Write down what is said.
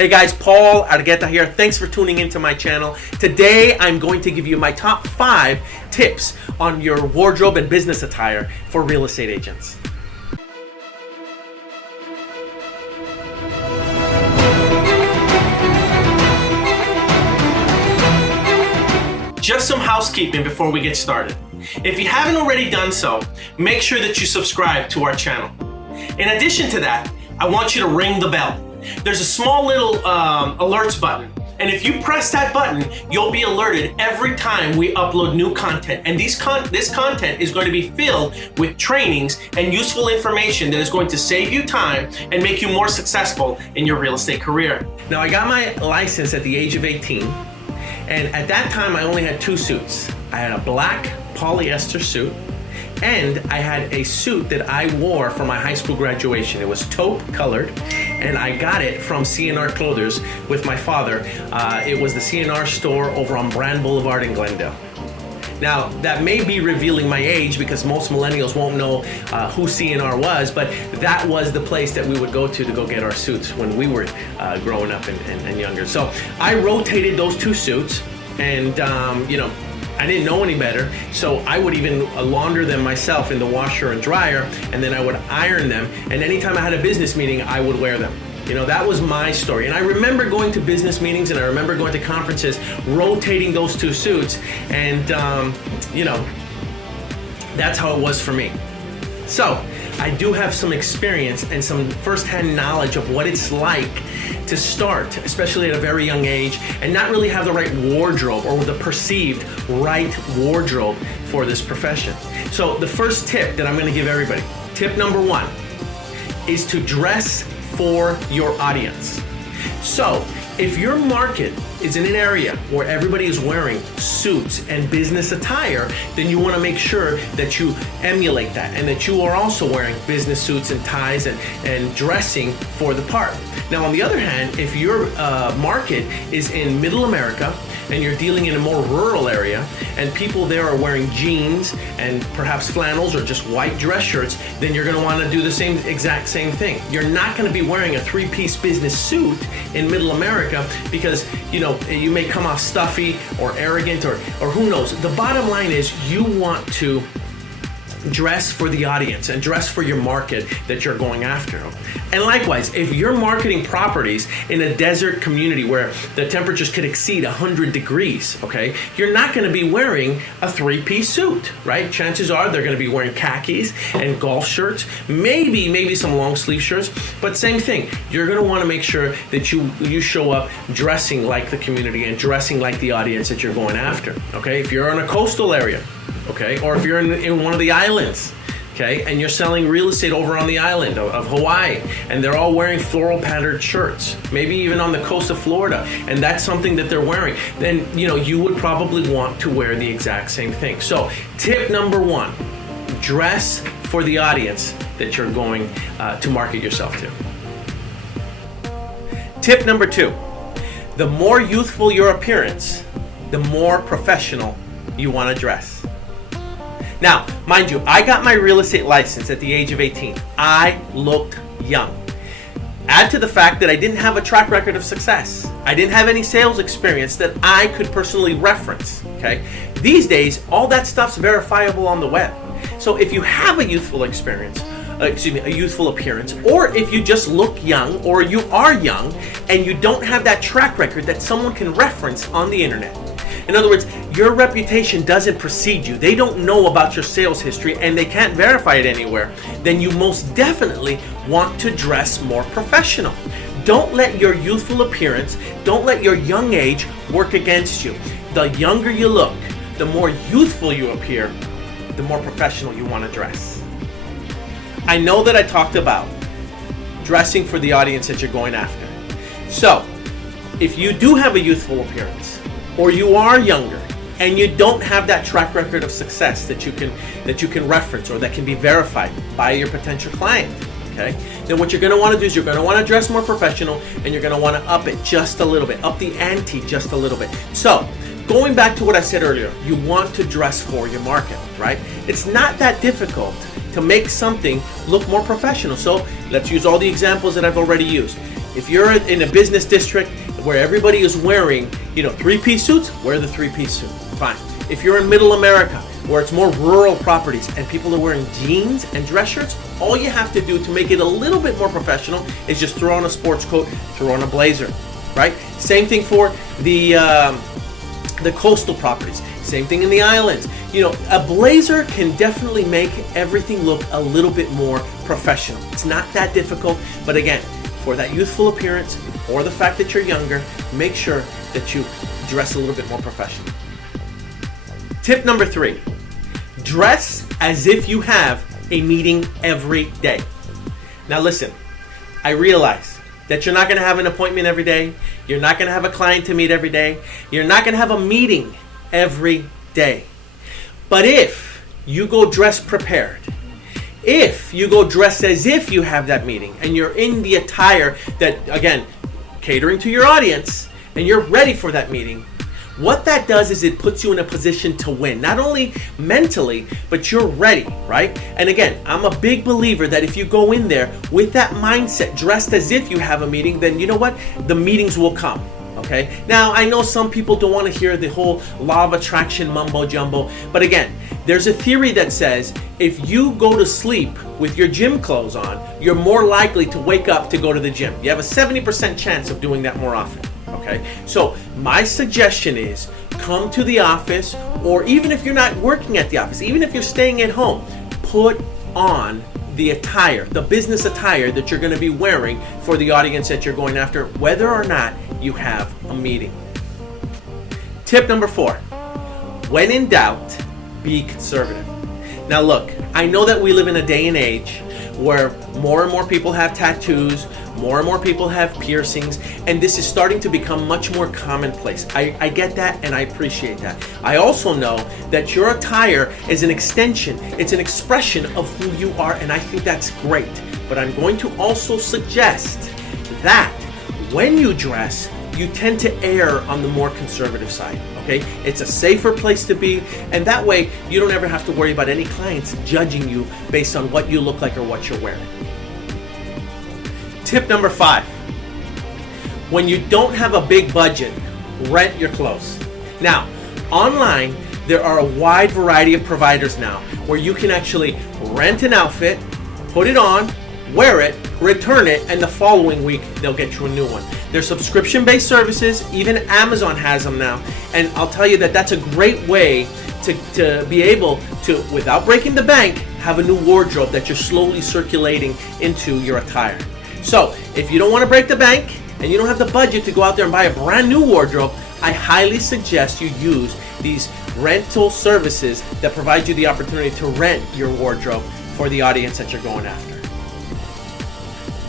Hey guys, Paul Argueta here. Thanks for tuning into my channel. Today I'm going to give you my top 5 tips on your wardrobe and business attire for real estate agents. Just some housekeeping before we get started. If you haven't already done so, make sure that you subscribe to our channel. In addition to that, I want you to ring the bell. There's a small little alerts button, and if you press that button, you'll be alerted every time we upload new content. And this content is going to be filled with trainings and useful information that is going to save you time and make you more successful in your real estate career. Now, I got my license at the age of 18, and at that time I only had 2 suits. I had a black polyester suit, and I had a suit that I wore for my high school graduation. It was taupe colored, and I got it from C&R Clothers with my father. It was the C&R store over on Brand Boulevard in Glendale. Now, that may be revealing my age because most millennials won't know who C&R was, but that was the place that we would go to go get our suits when we were growing up and younger. So I rotated those 2 suits, and I didn't know any better, so I would even launder them myself in the washer and dryer, and then I would iron them, and anytime I had a business meeting, I would wear them. That was my story. And I remember going to business meetings, and I remember going to conferences, rotating those 2 suits, and that's how it was for me. So I do have some experience and some firsthand knowledge of what it's like to start, especially at a very young age, and not really have the right wardrobe or the perceived right wardrobe for this profession. So the first tip that I'm going to give everybody, tip number 1, is to dress for your audience. So if your market is in an area where everybody is wearing suits and business attire, then you want to make sure that you emulate that and that you are also wearing business suits and ties and dressing for the part. Now, on the other hand, if your market is in Middle America and you're dealing in a more rural area and people there are wearing jeans and perhaps flannels or just white dress shirts, then you're going to want to do the exact same thing. You're not going to be wearing a 3-piece business suit in Middle America because you may come off stuffy or arrogant or who knows. The bottom line is you want to dress for the audience and dress for your market that you're going after. And likewise, if you're marketing properties in a desert community where the temperatures could exceed 100 degrees, okay, you're not going to be wearing a 3-piece suit, right? Chances are they're going to be wearing khakis and golf shirts, maybe some long sleeve shirts, but same thing. You're going to want to make sure that you show up dressing like the community and dressing like the audience that you're going after, okay? If you're in a coastal area, okay, or if you're in one of the islands, okay, and you're selling real estate over on the island of Hawaii, and they're all wearing floral patterned shirts, maybe even on the coast of Florida, and that's something that they're wearing, then you would probably want to wear the exact same thing. So tip number 1, dress for the audience that you're going to market yourself to. Tip number 2, the more youthful your appearance, the more professional you want to dress. Now, mind you, I got my real estate license at the age of 18. I looked young. Add to the fact that I didn't have a track record of success. I didn't have any sales experience that I could personally reference, okay? These days, all that stuff's verifiable on the web. So if you have a youthful appearance, or if you just look young, or you are young, and you don't have that track record that someone can reference on the internet. In other words, your reputation doesn't precede you. They don't know about your sales history and they can't verify it anywhere. Then you most definitely want to dress more professional. Don't let your youthful appearance, don't let your young age work against you. The younger you look, the more youthful you appear, the more professional you want to dress. I know that I talked about dressing for the audience that you're going after. So, if you do have a youthful appearance, or you are younger and you don't have that track record of success that you can reference or that can be verified by your potential client, okay, then what you're going to want to do is you're going to want to dress more professional and you're going to want to up it just a little bit, up the ante just a little bit. So going back to what I said earlier, you want to dress for your market, right? It's not that difficult to make something look more professional. So let's use all the examples that I've already used. If you're in a business district where everybody is wearing, 3-piece suits, wear the 3-piece suit. Fine. If you're in middle America where it's more rural properties and people are wearing jeans and dress shirts, all you have to do to make it a little bit more professional is just throw on a sports coat, throw on a blazer, right? Same thing for the coastal properties. Same thing in the islands. A blazer can definitely make everything look a little bit more professional. It's not that difficult, but again, for that youthful appearance or the fact that you're younger, make sure that you dress a little bit more professional. Tip number 3, dress as if you have a meeting every day. Now listen, I realize that you're not going to have an appointment every day. You're not going to have a client to meet every day. You're not going to have a meeting every day. But if you go dress prepared, if you go dressed as if you have that meeting and you're in the attire that, again, catering to your audience, and you're ready for that meeting, what that does is it puts you in a position to win, not only mentally, but you're ready, right? And again, I'm a big believer that if you go in there with that mindset, dressed as if you have a meeting, then you know what? The meetings will come. Okay. Now, I know some people don't want to hear the whole law of attraction mumbo jumbo, but again, there's a theory that says if you go to sleep with your gym clothes on, you're more likely to wake up to go to the gym. You have a 70% chance of doing that more often. Okay. So my suggestion is come to the office, or even if you're not working at the office, even if you're staying at home, put on the attire, the business attire that you're going to be wearing for the audience that you're going after, whether or not you have a meeting. Tip number 4, when in doubt, be conservative. Now look, I know that we live in a day and age where more and more people have tattoos, more and more people have piercings, and this is starting to become much more commonplace. I get that and I appreciate that. I also know that your attire is an extension, it's an expression of who you are, and I think that's great. But I'm going to also suggest that when you dress, you tend to err on the more conservative side, okay? It's a safer place to be, and that way you don't ever have to worry about any clients judging you based on what you look like or what you're wearing. Tip number 5, when you don't have a big budget, rent your clothes. Now, online, there are a wide variety of providers now where you can actually rent an outfit, put it on, wear it, return it, and the following week they'll get you a new one. They're subscription-based services. Even Amazon has them now, and I'll tell you that that's a great way to be able to, without breaking the bank, have a new wardrobe that you're slowly circulating into your attire. So if you don't want to break the bank and you don't have the budget to go out there and buy a brand new wardrobe, I highly suggest you use these rental services that provide you the opportunity to rent your wardrobe for the audience that you're going after.